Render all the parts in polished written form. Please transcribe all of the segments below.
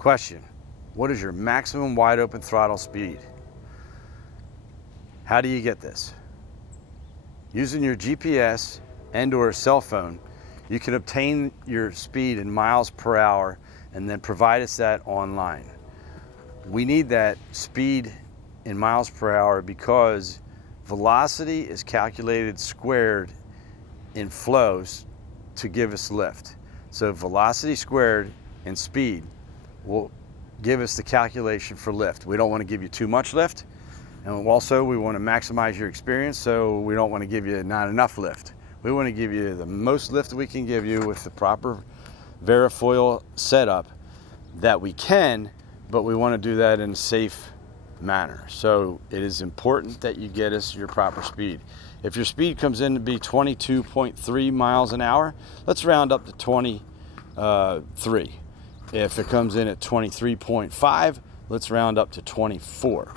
Question: what is your maximum wide open throttle speed? How do you get this? Using your GPS and or cell phone, you can obtain your speed in miles per hour and then provide us that online. We need that speed in miles per hour because velocity is calculated squared in flows to give us lift. So velocity squared and speed will give us the calculation for lift. We don't want to give you too much lift, and also we want to maximize your experience, so we don't want to give you not enough lift. We want to give you the most lift we can give you with the proper VaraFoil setup that we can, but we want to do that in a safe manner. So it is important that you get us your proper speed. If your speed comes in to be 22.3 miles an hour, let's round up to 23. If it comes in at 23.5, let's round up to 24.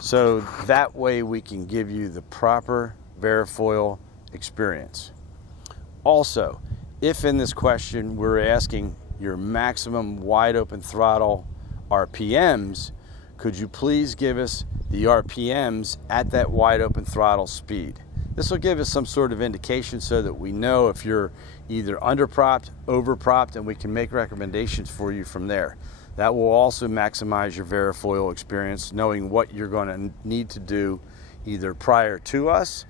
So that way we can give you the proper VaraFoil experience. Also, if in this question we're asking your maximum wide open throttle RPMs, could you please give us the RPMs at that wide open throttle speed? This will give us some sort of indication so that we know if you're either underpropped, overpropped, and we can make recommendations for you from there. That will also maximize your VaraFoil experience, knowing what you're going to need to do either prior to us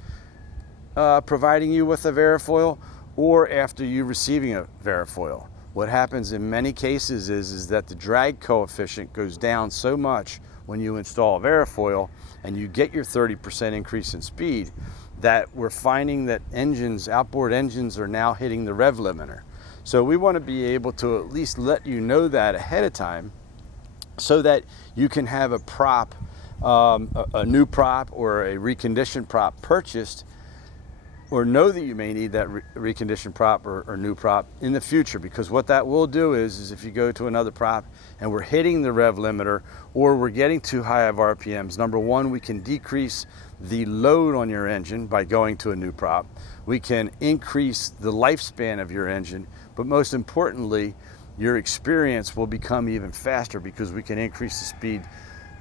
providing you with a VaraFoil or after you receiving a VaraFoil. What happens in many cases is that the drag coefficient goes down so much when you install a VaraFoil and you get your 30% increase in speed that we're finding that outboard engines are now hitting the rev limiter. So we want to be able to at least let you know that ahead of time so that you can have a prop, a new prop or a reconditioned prop purchased, or know that you may need that reconditioned prop or new prop in the future. Because what that will do is if you go to another prop and we're hitting the rev limiter or we're getting too high of RPMs, number one, we can decrease the load on your engine by going to a new prop. We can increase the lifespan of your engine, but most importantly, your experience will become even faster because we can increase the speed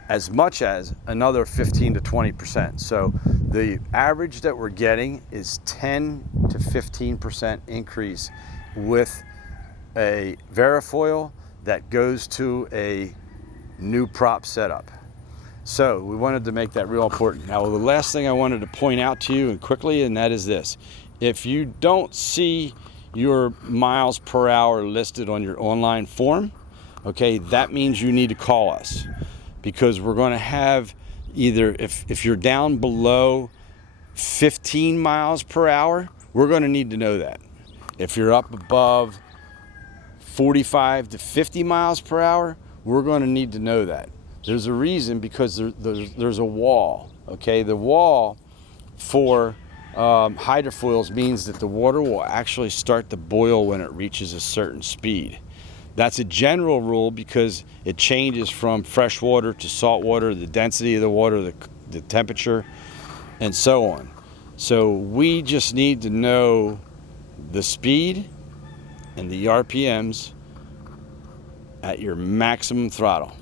as much as another 15 to 20%. So the average that we're getting is 10 to 15% increase with a VaraFoil that goes to a new prop setup. So we wanted to make that real important. Now, the last thing I wanted to point out to you and quickly, and that is this. If you don't see your miles per hour listed on your online form, okay, that means you need to call us. Because we're going to have either, if you're down below 15 miles per hour, we're going to need to know that. If you're up above 45 to 50 miles per hour, we're going to need to know that. There's a reason, because there's a wall, okay? The wall for hydrofoils means that the water will actually start to boil when it reaches a certain speed. That's a general rule because it changes from fresh water to salt water, the density of the water, the temperature, and so on. So we just need to know the speed and the RPMs at your maximum throttle.